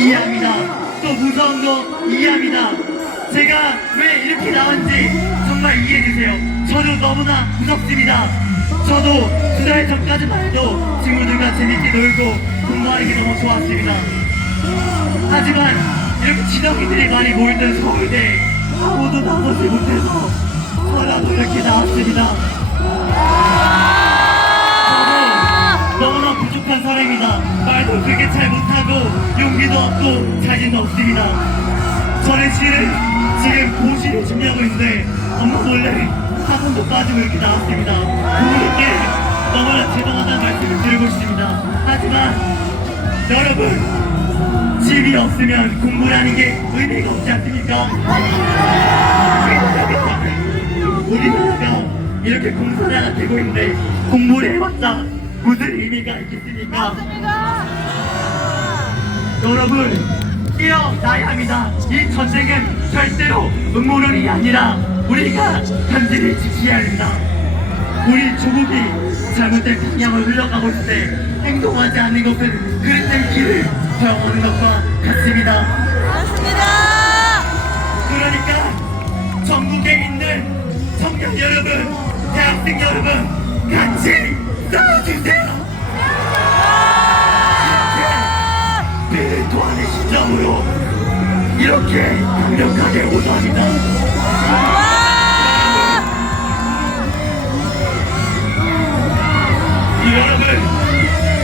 이해합니다. 또 무서운 거 이해합니다. 제가 왜 이렇게 나왔는지 정말 이해해주세요. 저도 너무나 무섭습니다. 저도 두 달 전까지만 해도 친구들과 재밌게 놀고 공부하는 게 너무 좋았습니다. 하지만 이렇게 지덕이들이 많이 모이는 서울대 아무도 나서지 못해서 저라도 이렇게 나왔습니다. 너무나 부족한 사람입니다. 말도 그렇게 잘 못하고 용기도 없고 자신도 없습니다. 저는 실은 지금 고시를 준비하고 있는데 엄마 몰래 학원도 빠지고 이렇게 나왔습니다. 부모님께 너무나 죄송하다는 말씀을 드리고 싶습니다. 하지만 여러분 집이 없으면 공부라는 게 의미가 없지 않습니까? 우리나라가 이렇게 공산화가 되고 있는데 공부를 해봤자 무슨 의미가 있겠습니까? 여러분 깨어나야 합니다. 이 전쟁은 절대로 음모론이 아니라 우리가 현실을 지켜야 합니다. 우리 조국이 잘못된 방향을 흘러가고 있을 때 행동하지 않는 것은 그릇된 길을 정하는 것과 같습니다. 맞습니다. 그러니까 전국에 있는 청년 여러분, 대학생 여러분 같이 싸워주세요. 심정으로 이렇게 강력하게 오도합니다. 여러분,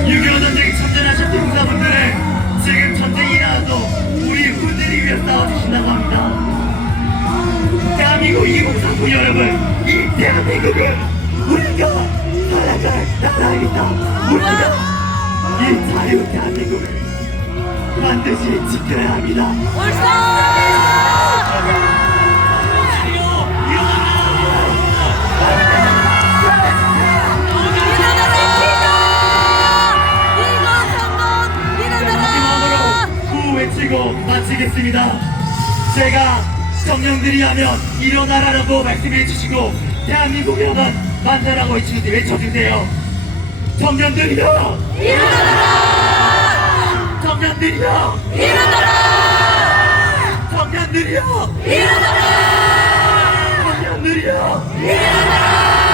6.25 전쟁에 참전하신 병사분들은 지금 전쟁이 나와도 우리 군대를 위해 싸워주신다고 합니다. 대한민국 2039 여러분, 이 대한민국은 우리가 살아갈 나라입니다. 우리가 이 자유 대한민국을 반드시 지켜야 합니다. 외치고 마치겠습니다. 제가 청년들이 하면 일어나라라고 말씀해 주시고 대한민국이라면 만나라고 외치는데 외쳐주세요. 청년들이여! 일어나라. 청년들이여! 일어나라. 청년들이여! 일어나라. 청년들이여! 대한민국!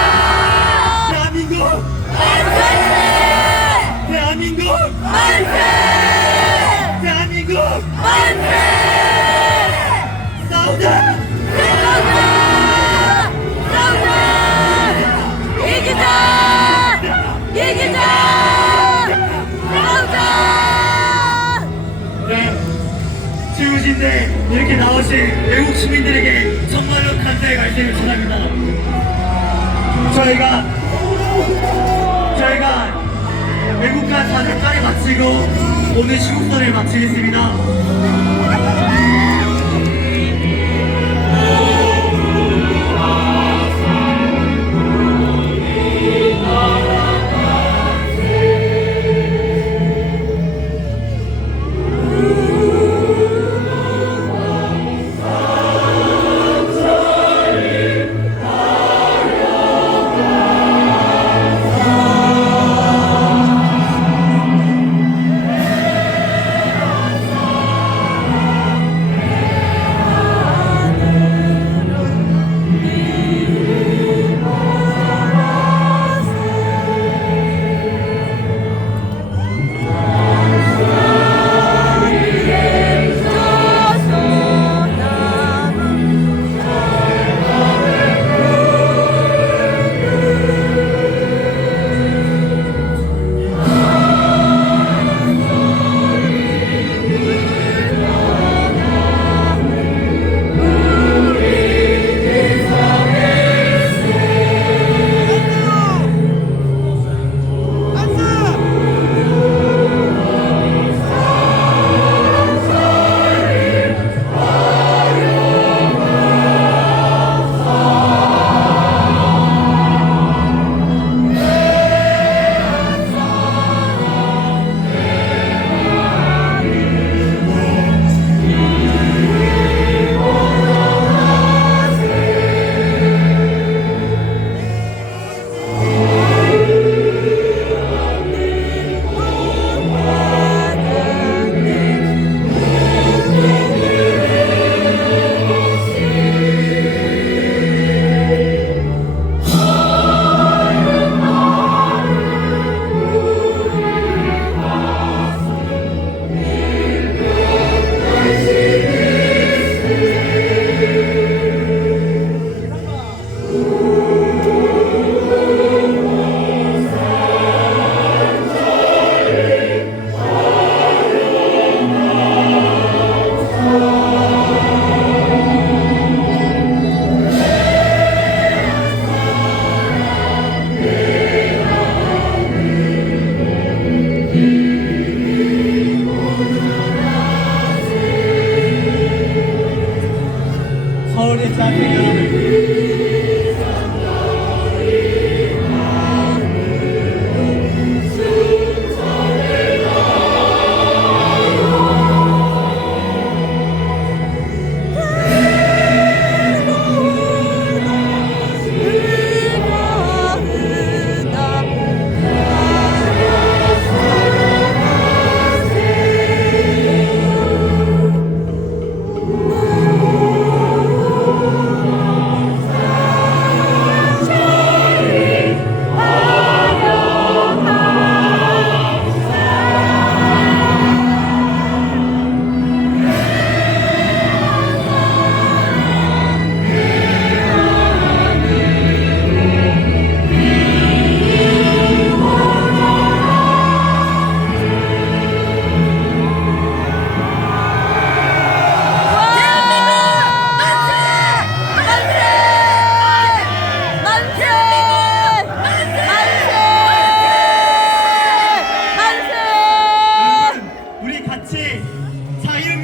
추우신데 이렇게 나오신 외국 시민들에게 정말로 감사의 말씀을 전합니다. 저희가 저희가 외국과 사전까지 마치고 오늘 시국선을 마치겠습니다. Gloria Sacri Gloria.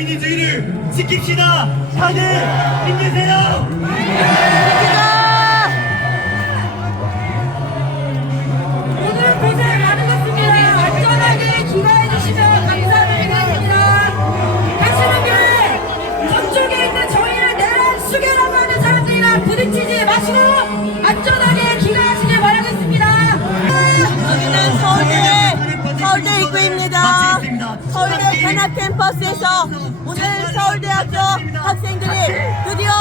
자유민주주의를 지킵시다. 다들 힘내세요. 캠퍼스에서 오늘 서울대학교 학생들이 드디어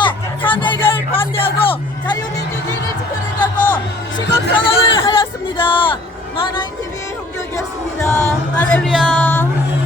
탄핵을 반대하고 자유민주주의를 지켜낸다고 시국 선언을 하였습니다. 마나인 TV 홍조기였습니다. 할렐루야.